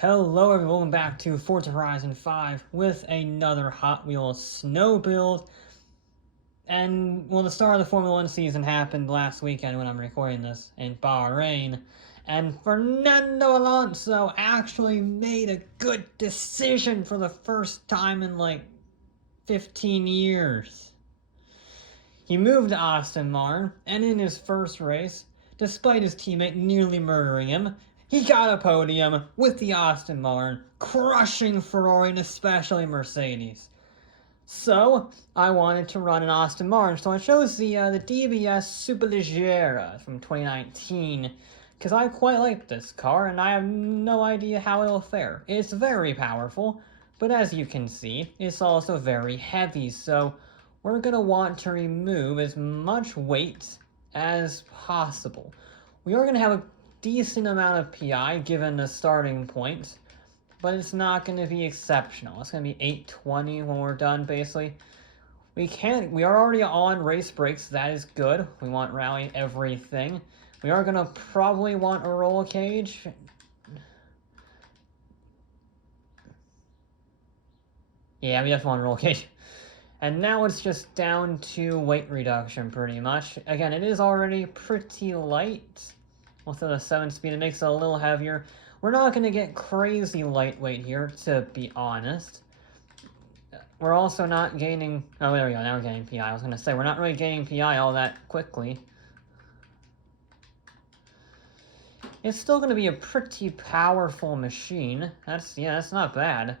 Hello everyone, welcome back to Forza Horizon 5 with another Hot Wheels snow build. And, well, the start of the Formula 1 season happened last weekend when I'm recording this in Bahrain. And Fernando Alonso actually made a good decision for the first time in like 15 years. He moved to Aston Martin, and in his first race, despite his teammate nearly murdering him, he got a podium with the Aston Martin, crushing Ferrari and especially Mercedes. So, I wanted to run an Aston Martin, so I chose the DBS Superleggera from 2019, because I quite like this car, and I have no idea how it'll fare. It's very powerful, but as you can see, it's also very heavy, so we're going to want to remove as much weight as possible. We are going to have a decent amount of PI given the starting point, but it's not going to be exceptional. It's going to be 820 when we're done, basically. We are already on race brakes. That is good. We want rally everything. We are going to probably want a roll cage. Yeah, we definitely want a roll cage. And now it's just down to weight reduction, pretty much. Again, it is already pretty light. With the 7-speed, it makes it a little heavier. We're not going to get crazy lightweight here, to be honest. We're also not gaining... Oh, there we go, now we're getting PI. I was going to say, we're not really gaining PI all that quickly. It's still going to be a pretty powerful machine. That's not bad.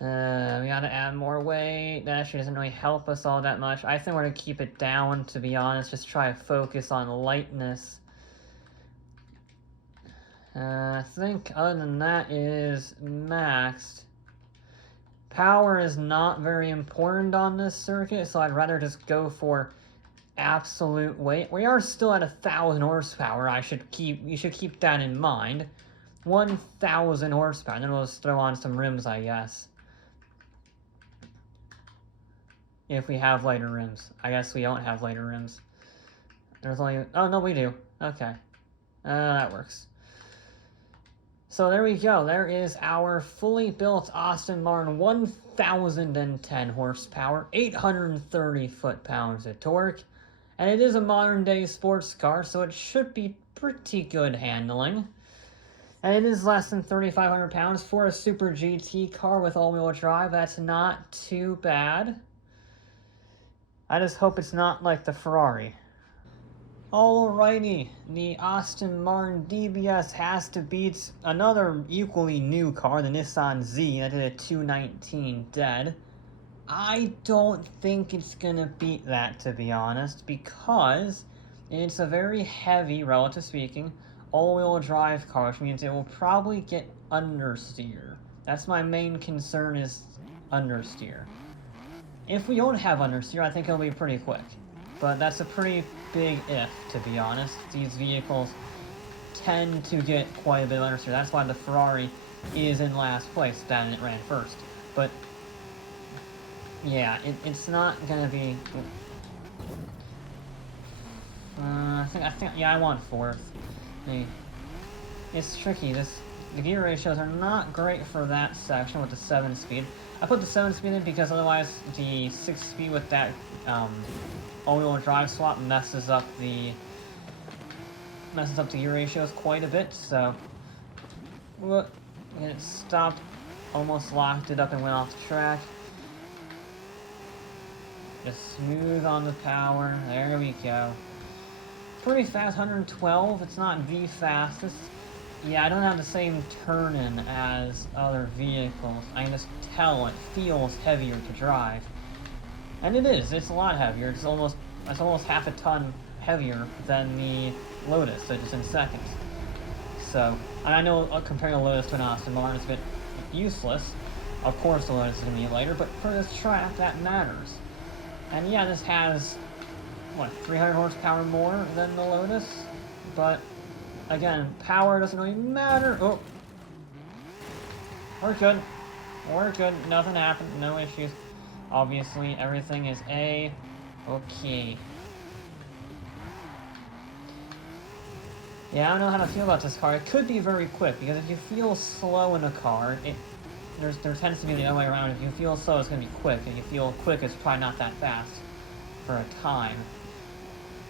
We gotta add more weight. That actually doesn't really help us all that much. I think we're going to keep it down, to be honest. Just try to focus on lightness. I think other than that is maxed. Power is not very important on this circuit, so I'd rather just go for absolute weight. We are still at 1,000 horsepower. You should keep that in mind. 1,000 horsepower. Then we'll just throw on some rims, I guess. If we have lighter rims. I guess we don't have lighter rims. There's only... Oh, no, we do. Okay. That works. So there we go. There is our fully built Aston Martin, 1,010 horsepower, 830 foot-pounds of torque, and it is a modern-day sports car, so it should be pretty good handling. And it is less than 3,500 pounds for a Super GT car with all-wheel drive. That's not too bad. I just hope it's not like the Ferrari. Alrighty, the Aston Martin DBS has to beat another equally new car, the Nissan Z, that did a 219 dead. I don't think it's gonna beat that, to be honest, because it's a very heavy, relative speaking, all-wheel drive car, which means it will probably get understeer. That's my main concern, is understeer. If we don't have understeer, I think it'll be pretty quick. But that's a pretty big if, to be honest. These vehicles tend to get quite a bit of understeer. That's why the Ferrari is in last place, and it ran first. But yeah, it's not gonna be. I think yeah, I want fourth. It's tricky. The gear ratios are not great for that section with the 7-speed. I put the 7-speed in because otherwise the 6-speed with that all-wheel drive swap messes up the gear ratios quite a bit. So, and it stopped, almost locked it up and went off the track. Just smooth on the power. There we go. Pretty fast, 112. It's not the fastest. Yeah, I don't have the same turn-in as other vehicles. I can just tell it feels heavier to drive. And it is. It's a lot heavier. It's almost half a ton heavier than the Lotus, so just in seconds. So, and I know comparing a Lotus to an Aston Martin is a bit useless. Of course the Lotus is going to be lighter, but for this track, that matters. And yeah, this has, what, 300 horsepower more than the Lotus? But, again, power doesn't really matter. Oh! We're good. We're good. Nothing happened. No issues. Obviously, everything is okay. Yeah, I don't know how to feel about this car. It could be very quick, because if you feel slow in a car, there tends to be the other way around. If you feel slow, it's going to be quick. If you feel quick, it's probably not that fast for a time.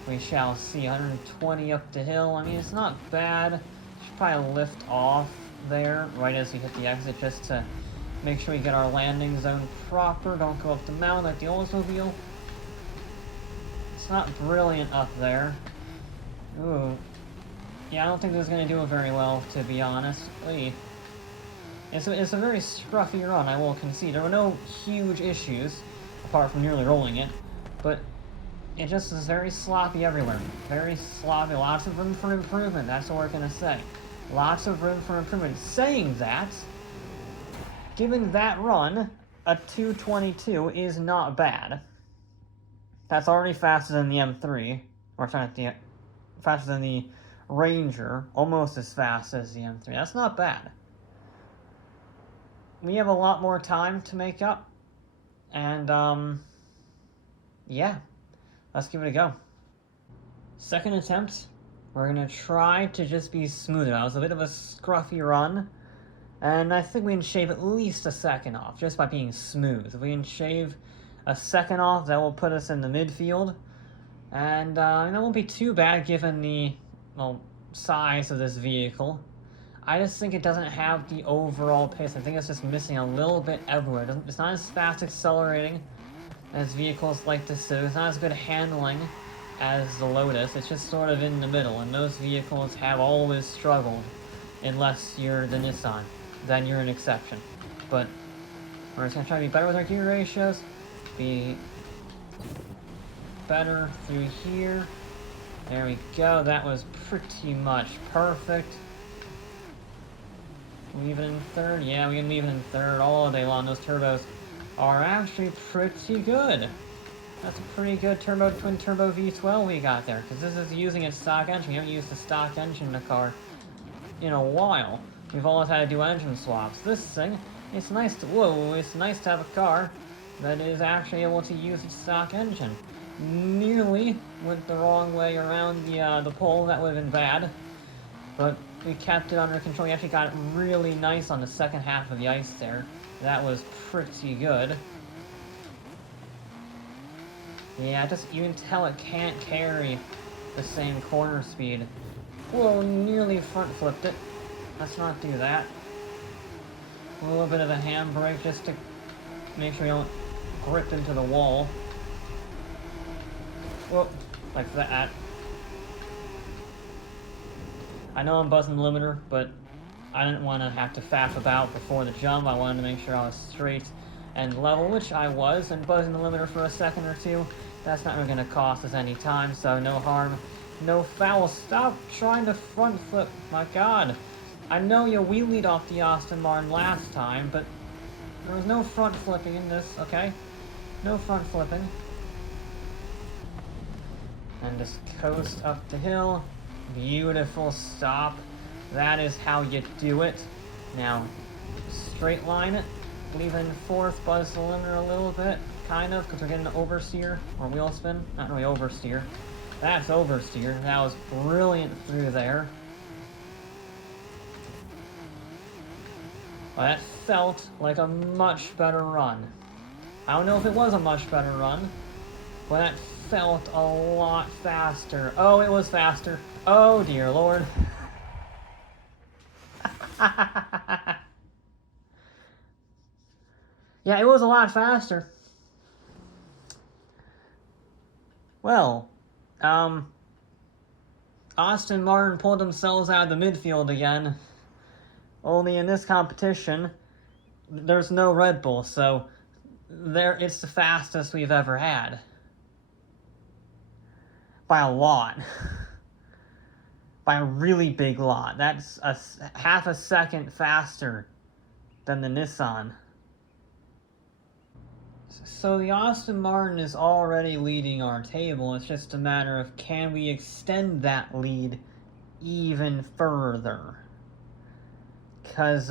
We shall see. 120 up the hill. I mean, it's not bad. Should probably lift off there right as we hit the exit, just to make sure we get our landing zone proper. Don't go up the mountain like the Oldsmobile. It's not brilliant up there. Ooh. Yeah, I don't think this is going to do it very well, to be honest. It's a very scruffy run, I will concede. There were no huge issues, apart from nearly rolling it, but it just is very sloppy everywhere. Very sloppy, lots of room for improvement, that's what we're going to say. Lots of room for improvement. Saying that, given that run, a 222 is not bad. That's already faster than the M3, or sorry, faster than the Ranger, almost as fast as the M3. That's not bad. We have a lot more time to make up, and yeah, let's give it a go. Second attempt, we're gonna try to just be smoother. That was a bit of a scruffy run, and I think we can shave at least a second off just by being smooth. If we can shave a second off, that will put us in the midfield, and that won't be too bad given the size of this vehicle. I just think it doesn't have the overall pace. I think it's just missing a little bit everywhere. It's not as fast accelerating as vehicles like this do. It's not as good handling as the Lotus. It's just sort of in the middle, and those vehicles have always struggled, unless you're the Nissan. Then you're an exception. But we're just gonna try to be better with our gear ratios, be better through here. There we go, that was pretty much perfect. Leave it in third? Yeah, we can leave it in third all day long. Those turbos are actually pretty good. That's a pretty good twin turbo V12 we got there, because this is using its stock engine. We haven't used the stock engine in the car in a while. We've always had to do engine swaps. This thing, it's nice to have a car that is actually able to use its stock engine. Nearly went the wrong way around the pole. That would have been bad, but we kept it under control. We actually got it really nice on the second half of the ice there. That was pretty good. Yeah, you can tell it can't carry the same corner speed. Whoa, nearly front flipped it. Let's not do that. A little bit of a handbrake just to make sure we don't grip into the wall. Whoa, like that. I know I'm buzzing the limiter, but I didn't want to have to faff about before the jump. I wanted to make sure I was straight and level, which I was, and buzzing the limiter for a second or two, that's not really going to cost us any time, so no harm, no foul. Stop trying to front flip, my god. I know you wheelied off the Aston Martin last time, but there was no front flipping in this, okay? No front flipping. And just coast up the hill. Beautiful stop. That is how you do it. Now, straight line it. Leave it in fourth, buzz the limiter a little bit, kind of, because we're getting an oversteer, or wheel spin. Not really oversteer. That's oversteer. That was brilliant through there. Well, that felt like a much better run. I don't know if it was a much better run, but that felt a lot faster. Oh, it was faster. Oh, dear Lord. Yeah, it was a lot faster. Well, Aston Martin pulled themselves out of the midfield again. Only in this competition, there's no Red Bull, so it's the fastest we've ever had. By a lot. By a really big lot. That's half a second faster than the Nissan. So the Aston Martin is already leading our table. It's just a matter of, can we extend that lead even further? Because,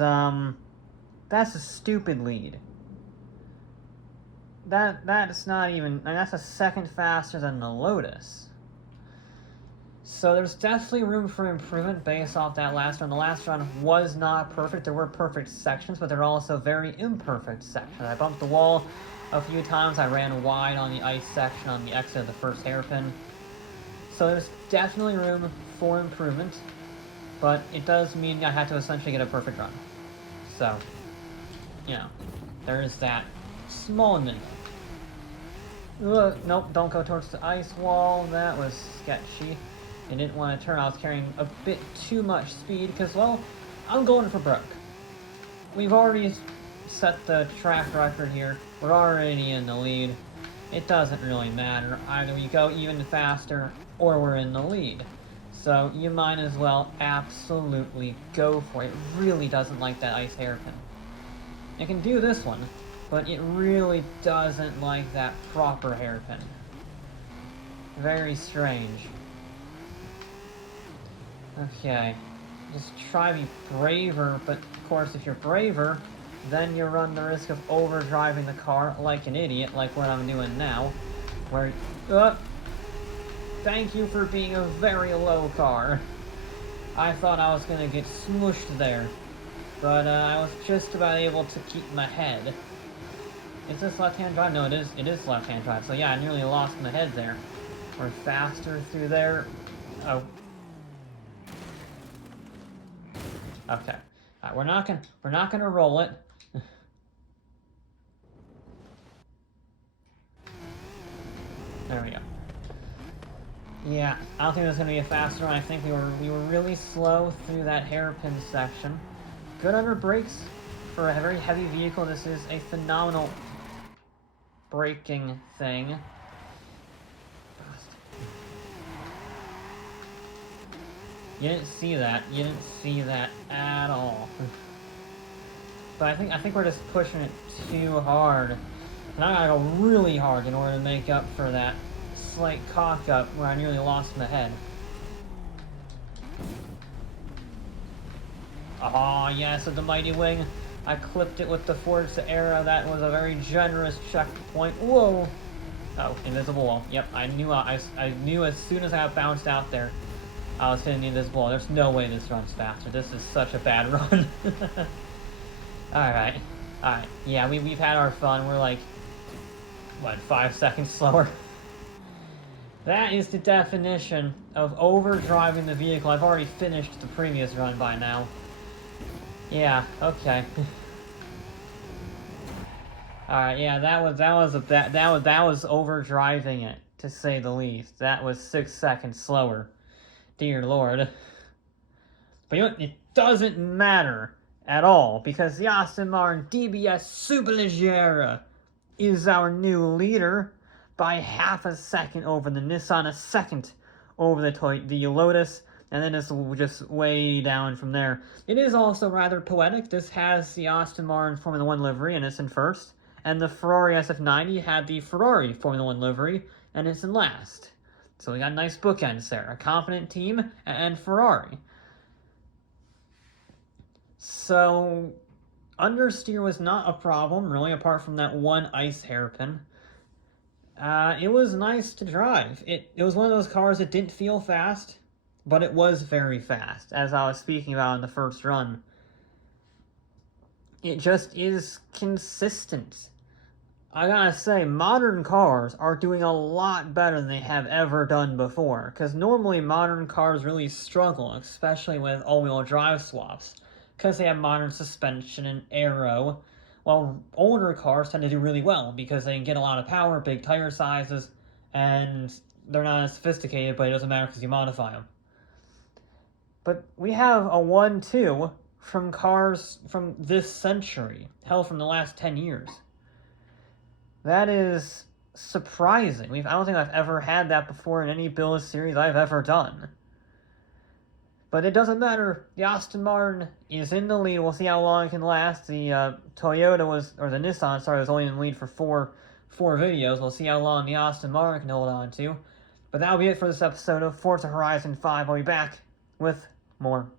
that's a stupid lead. That's not even, that's a second faster than the Lotus. So there's definitely room for improvement based off that last run. The last run was not perfect. There were perfect sections, but there were also very imperfect sections. I bumped the wall a few times. I ran wide on the ice section on the exit of the first hairpin. So there's definitely room for improvement, but it does mean I had to essentially get a perfect run. So, you know, there is that small nit. Nope, don't go towards the ice wall. That was sketchy. I didn't want to turn. I was carrying a bit too much speed because, well, I'm going for broke. We've already set the track record here. We're already in the lead. It doesn't really matter. Either we go even faster or we're in the lead. So you might as well absolutely go for it. It really doesn't like that ice hairpin. It can do this one, but it really doesn't like that proper hairpin. Very strange. Okay, just try to be braver, but of course if you're braver, then you run the risk of overdriving the car like an idiot, like what I'm doing now, where, thank you for being a very low car. I thought I was gonna get smushed there, but I was just about able to keep my head. Is this left-hand drive? No, it is left-hand drive, so yeah, I nearly lost my head there. We're faster through there. Oh. Okay. Alright, we're not gonna roll it. There we go. Yeah, I don't think there's gonna be a faster one. I think we were really slow through that hairpin section. Good under brakes for a very heavy vehicle. This is a phenomenal braking thing. You didn't see that. You didn't see that at all. But I think we're just pushing it too hard. And I gotta go really hard in order to make up for that slight cock-up where I nearly lost my head. Oh, yes, with the Mighty Wing. I clipped it with the Forza Era. That was a very generous checkpoint. Whoa! Oh, invisible wall. Yep, I knew as soon as I bounced out there, I was hitting the invisible wall. There's no way this runs faster. This is such a bad run. Alright. Alright. Yeah, we've had our fun. We're like, what, 5 seconds slower? That is the definition of overdriving the vehicle. I've already finished the previous run by now. Yeah, okay. Alright, yeah, that was overdriving it, to say the least. That was 6 seconds slower. Dear Lord. But you know what? It doesn't matter at all, because the Aston Martin DBS Superleggera is our new leader by half a second over the Nissan, a second over the Lotus, and then it's just way down from there. It is also rather poetic. This has the Aston Martin Formula 1 livery, and it's in first, and the Ferrari SF90 had the Ferrari Formula 1 livery, and it's in last. So we got nice bookends there, a confident team and Ferrari. So understeer was not a problem, really, apart from that one ice hairpin. It was nice to drive. It was one of those cars that didn't feel fast, but it was very fast, as I was speaking about in the first run. It just is consistent. I gotta say, modern cars are doing a lot better than they have ever done before, because normally modern cars really struggle, especially with all-wheel drive swaps, because they have modern suspension and aero, while older cars tend to do really well, because they can get a lot of power, big tire sizes, and they're not as sophisticated, but it doesn't matter because you modify them. But we have a 1-2 from cars from this century, hell, from the last 10 years. That is surprising. I don't think I've ever had that before in any build series I've ever done. But it doesn't matter. The Aston Martin is in the lead. We'll see how long it can last. The the Nissan, sorry, was only in the lead for four videos. We'll see how long the Aston Martin can hold on to. But that'll be it for this episode of Forza Horizon 5. I'll be back with more.